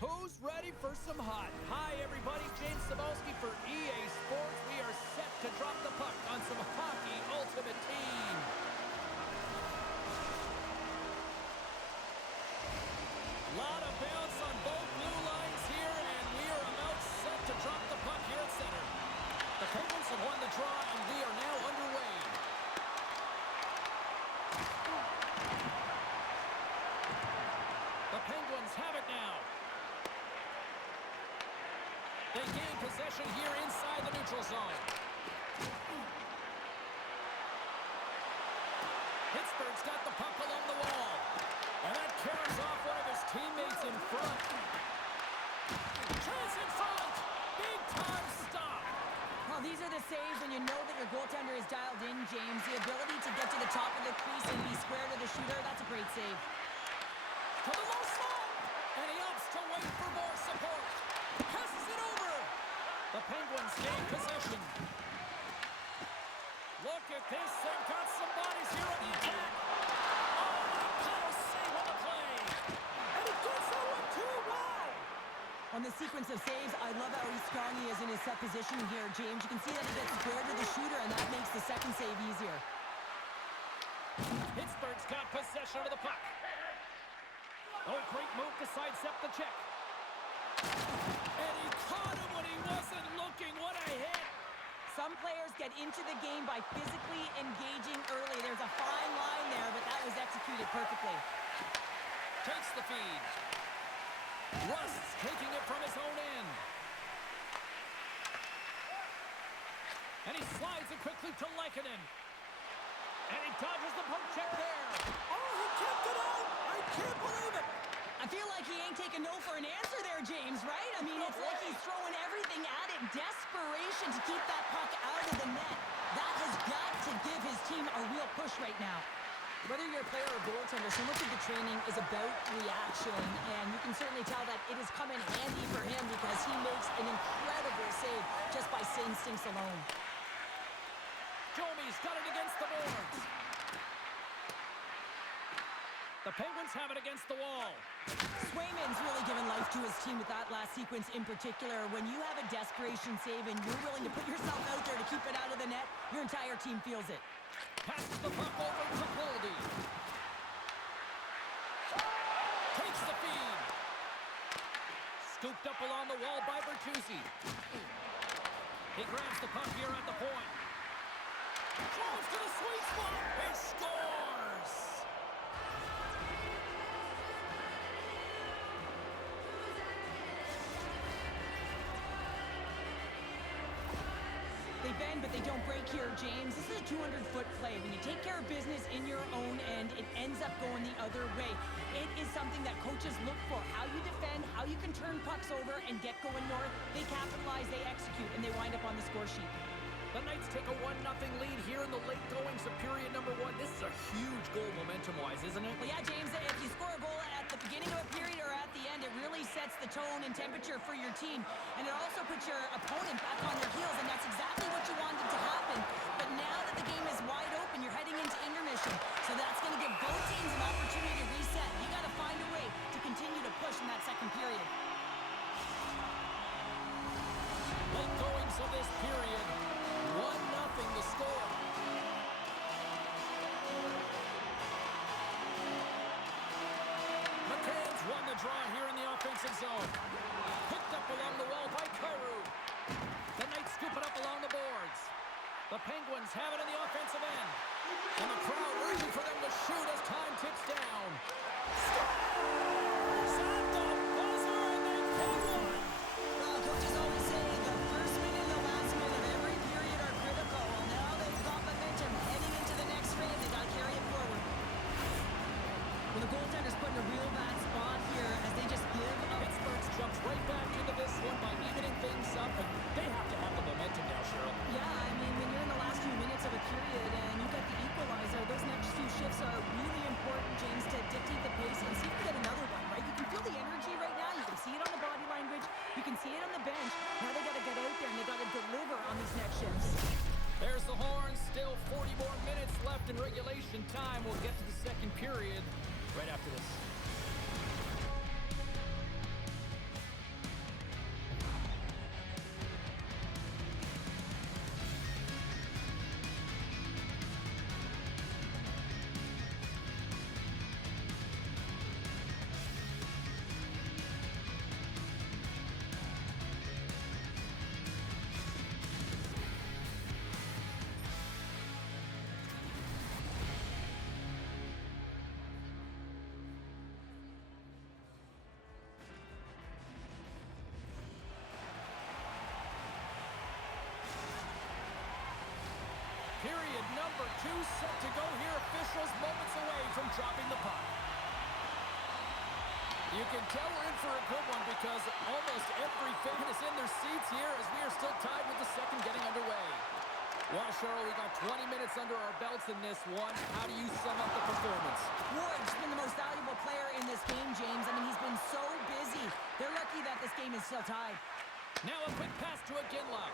Who's ready for some hot? Hi, everybody. James Cebulski for EA Sports. We are set to drop the puck on some Hockey Ultimate Team. Lot of bounce on both blue lines here, and we are about set to drop the puck here at center. The Penguins have won the draw, and we are now underway. The Penguins have it now. They gain possession here inside the neutral zone. Pittsburgh's got the puck along the wall. And that carries off one of his teammates in front. Chance in front! Big time stop! Well, these are the saves when you know that your goaltender is dialed in, James. The ability to get to the top of the crease and be square to the shooter, that's a great save. To the low slot! And he opts to wait for more support. Passes it over! The Penguins gain possession. Look at this. They've got some bodies here on the attack. Oh, Apollo save on the play. And he gets that one too. Wow! On the sequence of saves, I love how strong he is in his set position here, James. You can see that he gets square to the shooter, and that makes the second save easier. Pittsburgh's got possession of the puck. Oh, great move to sidestep the check. And he caught him when he wasn't looking. What a hit! Some players get into the game by physically engaging early. There's a fine line there, but that was executed perfectly. Takes the feed. Rust's taking it from his own end. And he slides it quickly to Lehkonen. And he dodges the poke check there. Oh, he kept it out! I can't believe it! I feel like he ain't taking no for an answer there, James, right? I mean, it's like he's throwing everything at it. Desperation to keep that puck out of the net. That has got to give his team a real push right now. Whether you're a player or goaltender, so much of the training is about reaction, and you can certainly tell that it has come in handy for him because he makes an incredible save just by instincts alone. Jomy's got it against the boards. The Penguins have it against the wall. Swayman's really given life to his team with that last sequence in particular. When you have a desperation save and you're willing to put yourself out there to keep it out of the net, your entire team feels it. Passes the puck over to Boldy. Takes the feed. Scooped up along the wall by Bertuzzi. He grabs the puck here at the point. Drives to the sweet spot. He scores! They bend, but they don't break here, James. This is a 200-foot play. When you take care of business in your own end, it ends up going the other way. It is something that coaches look for. How you defend, how you can turn pucks over and get going north. They capitalize, they execute, and they wind up on the score sheet. The Knights take a 1-0 lead here in the late goings of period number 1. This is a huge goal momentum-wise, isn't it? Well, yeah, James, if you score a goal at the beginning of a period or at the end, it really sets the tone and temperature for your team. And it also puts your opponent back on their heels, and that's exactly what you wanted to happen. But now that the game is wide open, you're heading into intermission. So that's going to give both teams an opportunity to reset. You got to find a way to continue to push in that second period. Late goings of this period. 1-0 the score. McCann's won the draw here in the offensive zone. Picked up along the wall by Carew. The Knights scoop it up along the boards. The Penguins have it in the offensive end. And the crowd urging for them to shoot as time ticks down. Scores! At the buzzer, and they get one! Well, coaches always say the first minute and the last minute of every period are critical. Well, now they've got momentum heading into the next frame. They got to carry it forward. Well, the goaltender's put in a real bad spot here as they just give up. Pittsburgh's jumped right back into this one by evening things up, and they have to have the momentum now, Cheryl. Yeah, I mean, when you're in the last few minutes of a period and you got the equalizer, those next few shifts are really important, James, to dictate the pace and see if we get another one, right? You can feel the energy right now. You can see it on the body language. You can see it on the bench. Now they got to get out there and they got to deliver on these next shifts. There's the horn. Still 40 more minutes left in regulation time. We'll get to the second period right after this. number 2 set to go here. Officials moments away from dropping the puck. You can tell we're in for a good one because almost every fan is in their seats here as we are still tied with the second getting underway. Well, Cheryl, we got 20 minutes under our belts in this one. How do you sum up the performance? Ward's been the most valuable player in this game, James. I mean, he's been so busy. They're lucky that this game is still tied. Now a quick pass to Aginla.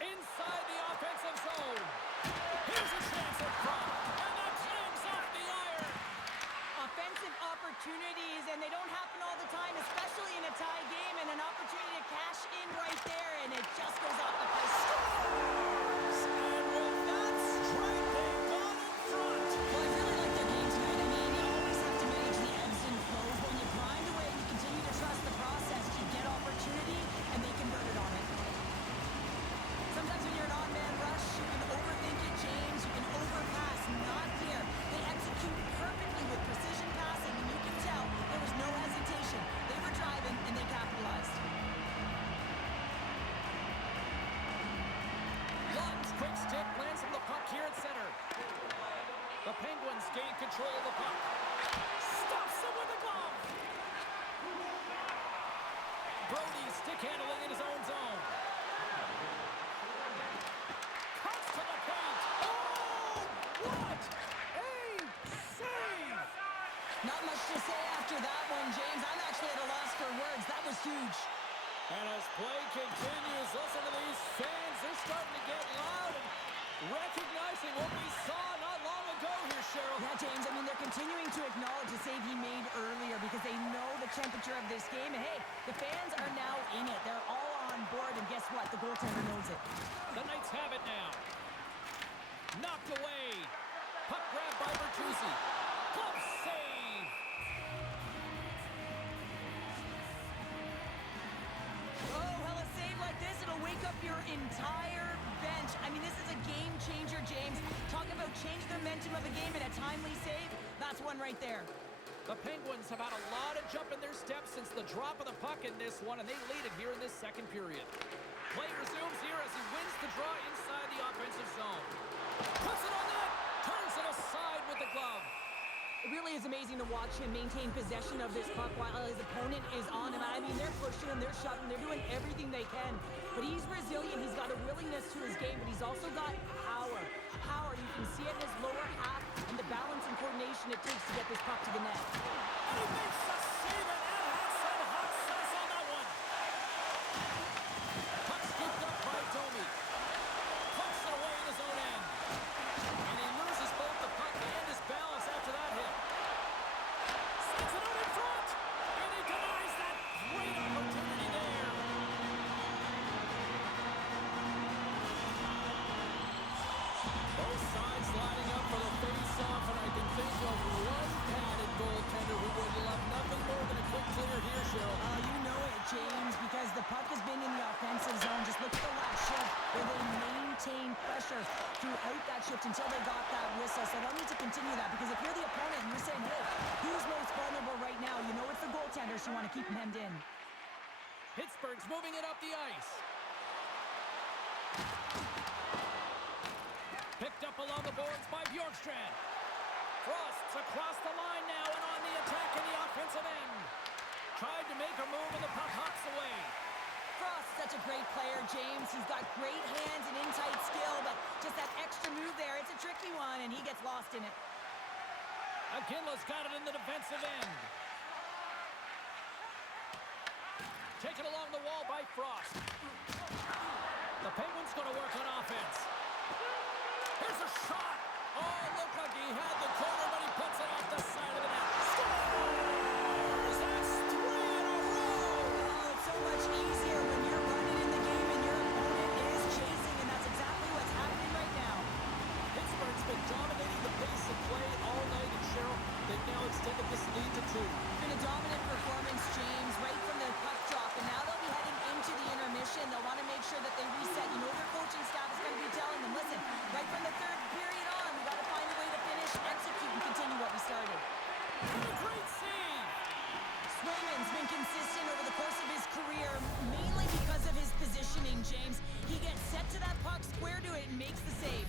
Inside the offensive zone. Here's a chance at front. And that climbs off the iron. Offensive opportunities, and they don't happen all the time, especially in a tie game, and an opportunity to cash in right there, and it just goes off the post. And with that strike, they got in front. Well, I really like their game tonight. I mean, you always have to manage the ebbs and flows. When you grind away and you continue to trust the process, you get opportunity, and they converted on it. Sometimes when you're an on-man rush, you can overthink it, James. You can overpass. Not here. They execute perfectly with precision passing, and you can tell there was no hesitation. They were driving, and they capitalized. Lund's quick stick lands from the puck here at center. The Penguins gain control of the puck. Stops him with the glove. Brody stick handling in his own zone. Cuts to the paint. Oh, what a save! Not much to say after that one, James. I'm actually at a loss for words. That was huge. And as play continues, listen to these fans. They're starting to get loud and recognizing what we saw not long ago here, Cheryl. Yeah, James, I mean, they're continuing to acknowledge the save he made earlier because they know the temperature of this game. And, hey, the fans are now in it. They're all on board, and guess what? The goaltender knows it. The Knights have it now. Knocked away. Puck grab by Bertuzzi. Glove save. Oh, well, a save like this, it'll wake up your entire bench. I mean, this is a game changer, James. Talk about change the momentum of a game and a timely save. That's one right there. The Penguins have had a lot of jump in their steps since the drop of the puck in this one, and they lead it here in this second period. Play resumes here as he wins the draw inside the offensive zone. Puts it on net. Turns it aside with the glove. It really is amazing to watch him maintain possession of this puck while his opponent is on him. I mean, they're pushing him, they're shoving, they're doing everything they can. But he's resilient, he's got a willingness to his game, but he's also got power. Power, you can see it in his lower half and the balance and coordination it takes to get this puck to the net. And he makes the save, and that had some hot sauce on that one. Puck scooped up by Domi. Pucks it away in his own end. And he loses both the puck and his balance after that hit. Sends it out in front. And he denies that great opportunity there. Both sides lining up for the face-off, and I can think of one padded goaltender who would love nothing more than a quick clear here, Cheryl. You know it, James, because the puck has been in the offensive zone. Just look at the last shift where they maintained pressure throughout that shift until they got that whistle. So they'll need to continue that because if you're the opponent and you're saying, hey, who's most vulnerable right now? You know it's the goaltender, so you want to keep him hemmed in. Pittsburgh's moving it up the ice. Picked up along the boards by Bjorkstrand. Frost's across the line now and on the attack in the offensive end. Tried to make a move and the puck hops away. Frost, such a great player, James. He's got great hands and in-tight skill, but just that extra move there, it's a tricky one, and he gets lost in it. Aginla's got it in the defensive end. Taken along the wall by Frost. The Penguins going to work on offense. Here's a shot. Oh, looked like he had the corner, but he puts it off the side of the net. Scores! That's 3 in a row! Oh, it's so much easier when you're running in the game and your opponent is chasing, and that's exactly what's happening right now. Pittsburgh's been dominating the pace of play all night, and Cheryl, they've now extended this lead to 2. Been a dominant performance, James, right from the puck drop, and now they'll be heading into the intermission. They'll want to make sure that they reset. You know their coaching staff is going to be telling them, listen, right from the third period on, we got to find a way to finish, execute, and continue what we started. What a great save! Swayman's been consistent over the course of his career, mainly because of his positioning, James. He gets set to that puck, square to it, and makes the save.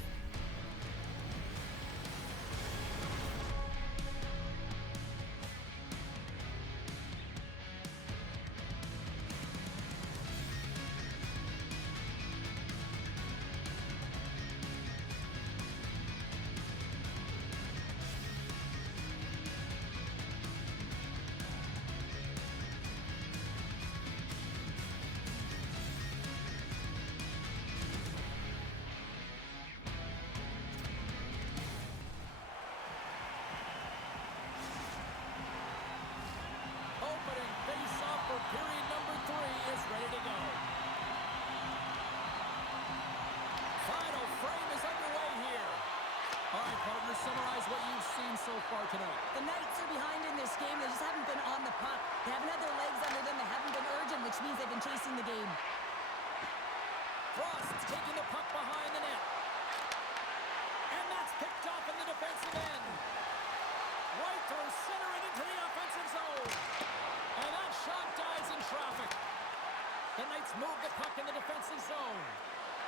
chasing the game. Frost taking the puck behind the net. And that's picked off in the defensive end. Right through center and into the offensive zone. And that shot dies in traffic. The Knights move the puck in the defensive zone.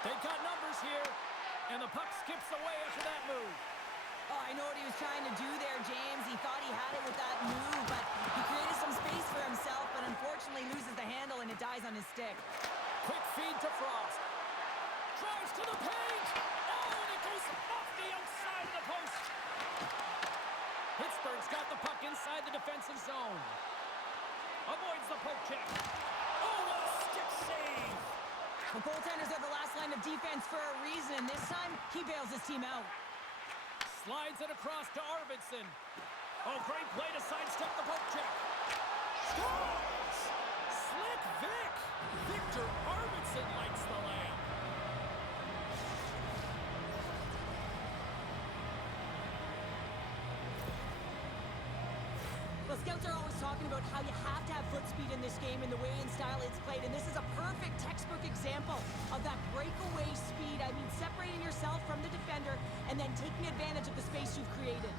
They've got numbers here. And the puck skips away after that move. Oh, I know what he was trying to do there, James. He thought he had it with that move, but he created some space for himself, but unfortunately loses the handle and it dies on his stick. Quick feed to Frost. Drives to the paint. Oh, and it goes off the outside of the post. Pittsburgh's got the puck inside the defensive zone. Avoids the poke check. Oh, what a stick save. The goaltenders are the last line of defense for a reason, and this time he bails his team out. Slides it across to Arvidsson. Oh, great play to sidestep the poke check. Scores! Slick Vic. Victor Arvidsson lights the lamp. Well, scouts are always talking about how you have to have foot speed in this game and the way and style it's played, and this is a perfect textbook example of that breakaway speed. I mean, separating yourself from the defender and then taking advantage of the space you've created.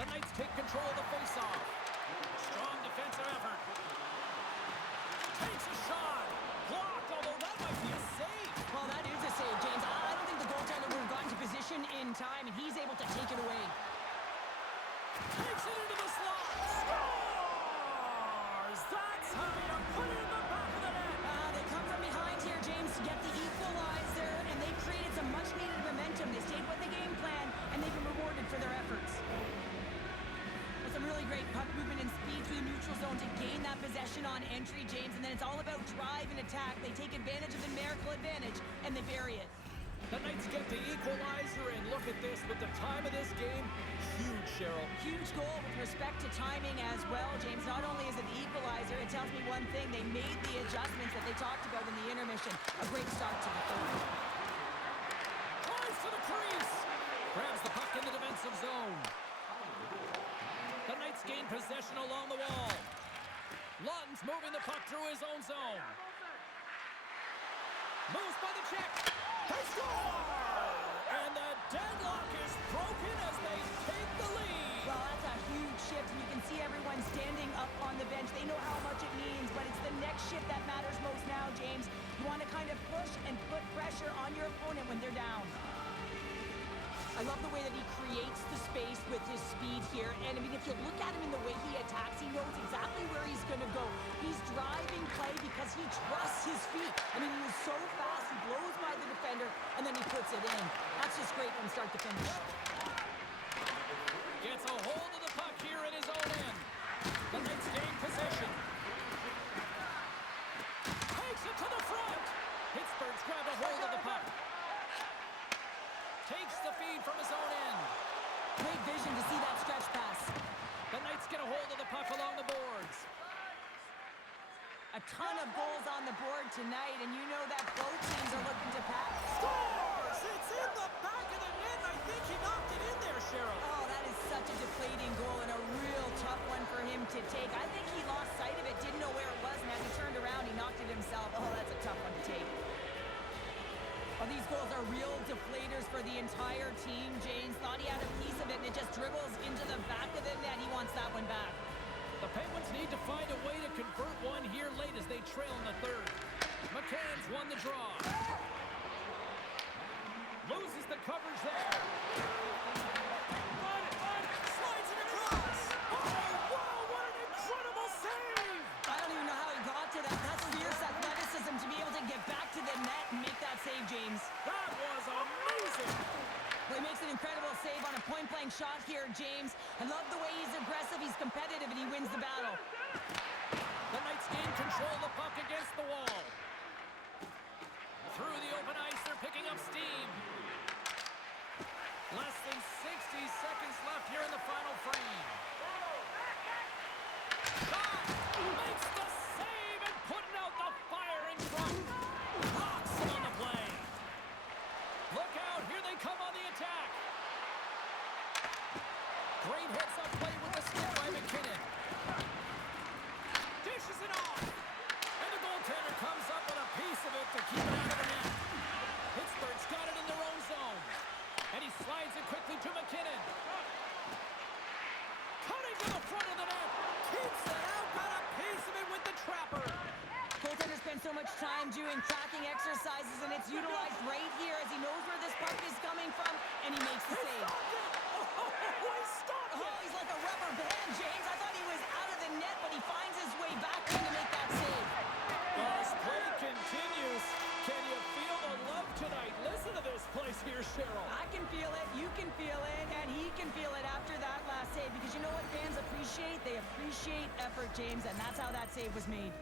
The Knights take control of the faceoff. Strong defensive effort. Takes a shot. Blocked, although that might be a save. Well, that is a save, James. I don't think the goaltender would have gotten to position in time, and he's able to take it away. Takes it into the slot. Scores! That's how you put it in the back of the net. They come from behind here, James, to get the equalizer, and they created some much-needed momentum. They stayed with the game plan, and they've been rewarded for their efforts. With some really great puck movement and speed through the neutral zone to gain that possession on entry, James, and then it's all about drive and attack. They take advantage of the numerical advantage, and they bury it. The Knights get the equalizer, and look at this. With the time of this game, huge, Cheryl. Huge goal with respect to timing as well, James. Not only is it the equalizer, it tells me one thing. They made the adjustments that they talked about in the intermission. A great start to the third. Drives to the crease. Grabs the puck in the defensive zone. The Knights gain possession along the wall. Lawton's moving the puck through his own zone. Moves by the check. They score! And the deadlock is broken as they take the lead. Well, that's a huge shift, and you can see everyone standing up on the bench. They know how much it means, but it's the next shift that matters most now, James. You want to kind of push and put pressure on your opponent when they're down. I love the way that he creates the space with his speed here. And, I mean, if you look at him in the way he attacks, he knows exactly where he's going to go. He's driving play because he trusts his feet. I mean, he is so fast. He blows by the defender, and then he puts it in. That's just great from start to finish. Gets a hold of the puck here in his own end. The Knights gain possession. Takes it to the front. Pittsburgh's grabbed a hold of the puck. Takes the feed from his own end. Great vision to see that stretch pass. The Knights get a hold of the puck along the boards. A ton of goals on the board tonight, and you know that both teams are looking to pass. Scores! It's in the back of the net. I think he knocked it in there, Cheryl. Oh, that is such a deflating goal and a real tough one for him to take. I think he lost sight of it, didn't know where it was, and as he turned around, he knocked it himself. Oh, that's a tough one to take. Oh, these goals are real deflators for the entire team. James thought he had a piece of it, and it just dribbles into the back of the net. He wants that one back. The Penguins need to find a way to convert one here late as they trail in the third. McCann's won the draw. Loses the coverage there. Slides it across. Oh, wow, what an incredible save! I don't even know how he got to that. That's fierce athleticism to be able to get back to the net and make that save, James. That was amazing! Well, he makes an incredible save on a point-blank shot here, James. I love the way he's aggressive, he's competitive, and he wins the battle. The Knights gain control of the puck against the wall. Through the open ice, they're picking up steam. Less than 60 seconds left here in the final frame. Shot! Makes the save and putting out the fire in front. Hawks on the play. Look out, here they come on the attack. Great heads-up play with the stick by McKinnon. Dishes it off. And the much time doing tracking exercises, and it's utilized right here as he knows where this puck is coming from, and he makes the save. He stopped Oh, it! he's like a rubber band, James. I thought he was out of the net, but he finds his way back in to make that save. As play continues, can you feel the love tonight? Listen to this place here, Cheryl. I can feel it, you can feel it, and he can feel it after that last save, because you know what fans appreciate? They appreciate effort, James, and that's how that save was made.